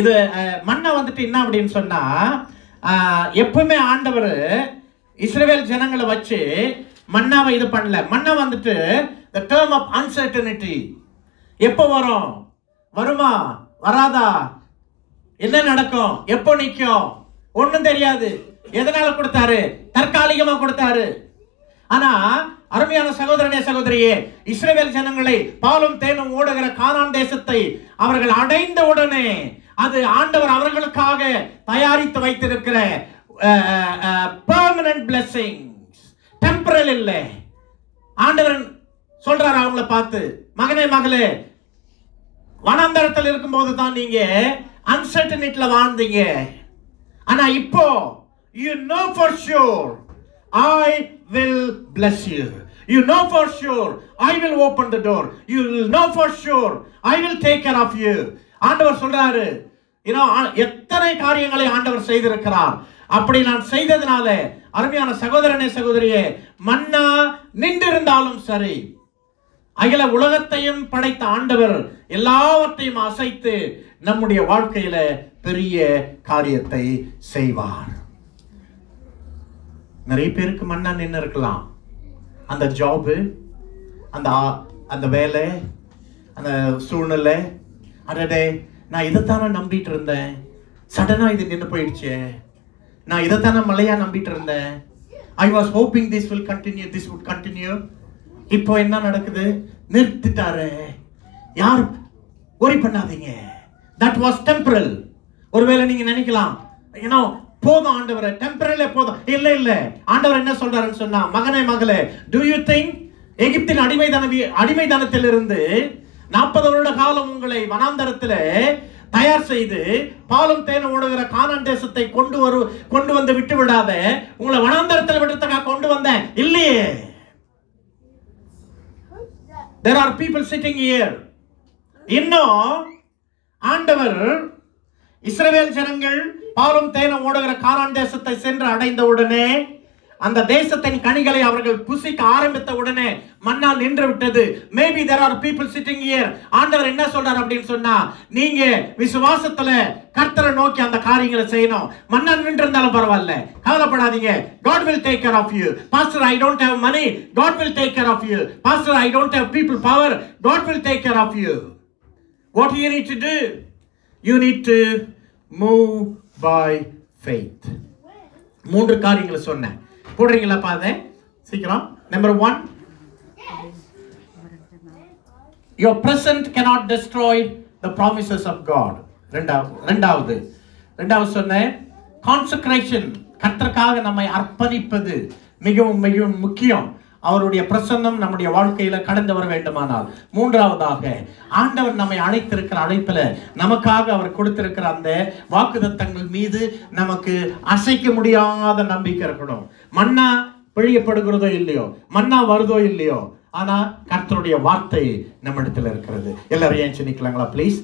இது மன்னா வந்துட்டு என்ன அப்படின்னு சொன்னா, எப்பவுமே ஆண்டவர் இஸ்ரவேல் ஜனங்களை வச்சு மன்னாவை இது பண்ணல. மன்னா வந்துட்டு the term of uncertainty. எப்போ வரும், வருமா வராதா, என்ன நடக்கும், எப்போ நிற்கும், ஒன்றும் தெரியாது. எதனால கொடுத்தாரு? தற்காலிகமா கொடுத்தாரு. ஆனா அருமையான சகோதரனே சகோதரியே, இஸ்ரவேல் ஜனங்களை பாலும் தேனும் ஓடுகிற கானான் தேசத்தை அவர்கள் அடைந்த உடனே அது ஆண்டவர் அவர்களுக்காக தயாரித்து வைத்திருக்கிற பெர்மனன்ட் பிளெஸிங்ஸ், டெம்பரல் இல்லை. ஆண்டவர் சொல்றாரு அவங்கள பார்த்து, மகனே மகளே, வனாந்தரத்தில் இருக்கும்போது தான் நீங்க அன்சர்டனிட்டில வாழ்ந்தீங்க. ஆனா இப்போ you know for sure I will bless you. You know for sure I will open the door. You will know for sure I will take care of you. ஆண்டவர் சொல்றாரு, எத்தனை காரியங்களை ஆண்டவர் செய்திருக்கிறார். அப்படி நான் செய்ததனால அருமையான சகோதரனே சகோதரியே, மன்னா நின்றிருந்தாலும் சரி, அகில உலகத்தையும் படைத்த ஆண்டவர் எல்லாவற்றையும் அசைத்து நம்முடைய வாழ்க்கையில பெரிய காரியத்தை செய்வார். நிறைய பேருக்கு மன்னா நின்று இருக்கலாம். அந்த ஜாபு, அந்த வேலை, அந்த சூழ்நிலை, அடடே நான் இதைத்தானே நம்பிட்டு இருந்தேன், சடனா இது நின்று போயிடுச்சு. நான் இதைத்தானே மலையா நம்பிட்டு இருந்தேன். I was hoping this will continue, this would continue. இப்போ என்ன நடக்குது? நிறுத்திட்டாரு. யார் worry பண்ணாதீங்க. That was temporal. ஒருவேளை நீங்க நினைக்கலாம், போதும் ஆண்டவரே, டெம்பரரிலே போதும். இல்ல இல்ல, ஆண்டவர் என்ன சொல்றாருன்னு சொன்னா, மகனே மகளே, do you think எகிப்தின் அடிமைதனத்திலிருந்து 40 வருட காலம் உங்களை வனாந்தரத்தில் தயார் செய்து பாலும் தேனும் ஓடுகிற கானான் தேசத்தை கொண்டு வந்து விட்டு விடாத, உங்களை வனாந்தரத்தில் விடுறதுக்காக கொண்டு வந்தேன் இல்லையே. There are people sitting here. இன்னும் ஆண்டவர் இஸ்ரவேல் ஜனங்கள் பாலும் தேனும் ஓடுகிற கானான் தேசத்தை சென்று அடைந்த உடனே, அந்த தேசத்தின் கனிகளை அவர்கள் புசிக்க ஆரம்பித்த உடனே மன்னா நின்று விட்டது. Maybe there are people sitting here. ஆண்டவர் என்ன சொல்றார் அப்படின்னு சொன்னா, நீங்க விசுவாசத்துல கர்த்தரை நோக்கி அந்த காரியங்களை செய்யணும். மன்னா நின்று இருந்தாலும் பரவாயில்ல, கவலைப்படாதீங்க. God will take care of you. Pastor, I don't have money. God will take care of you. Pastor, I don't have people power. God will take care of you. What do you need to do? You need to move by faith. 3 காரியங்களை சொன்னேன். போடுறீங்களா பாருங்க சீக்கிரம். Number 1, your present cannot destroy the promises of God. ரெண்டாவது சொன்னேன், consecration, கர்த்தருக்காக நம்மை அர்ப்பணிப்பது மிகவும் மிகவும் முக்கியம். அவருடைய பிரசன்னம் நம்முடைய வாழ்க்கையில கடந்து வர வேண்டுமானால். 3வதாக, ஆண்டவர் நம்மை அழைத்திருக்கிற அழைப்பில நமக்காக அவர் கொடுத்திருக்கிற அந்த வாக்குத்தத்தங்கள் மீது நமக்கு அசைக்க முடியாத நம்பிக்கை இருக்கணும். மன்னா பிழியப்படுகிறதோ இல்லையோ, மன்னா வருதோ இல்லையோ, ஆனா கர்த்தருடைய வார்த்தை நம்ம இடத்துல இருக்கிறது. எல்லாரும் ஏன் நிக்கலாங்களா ப்ளீஸ்?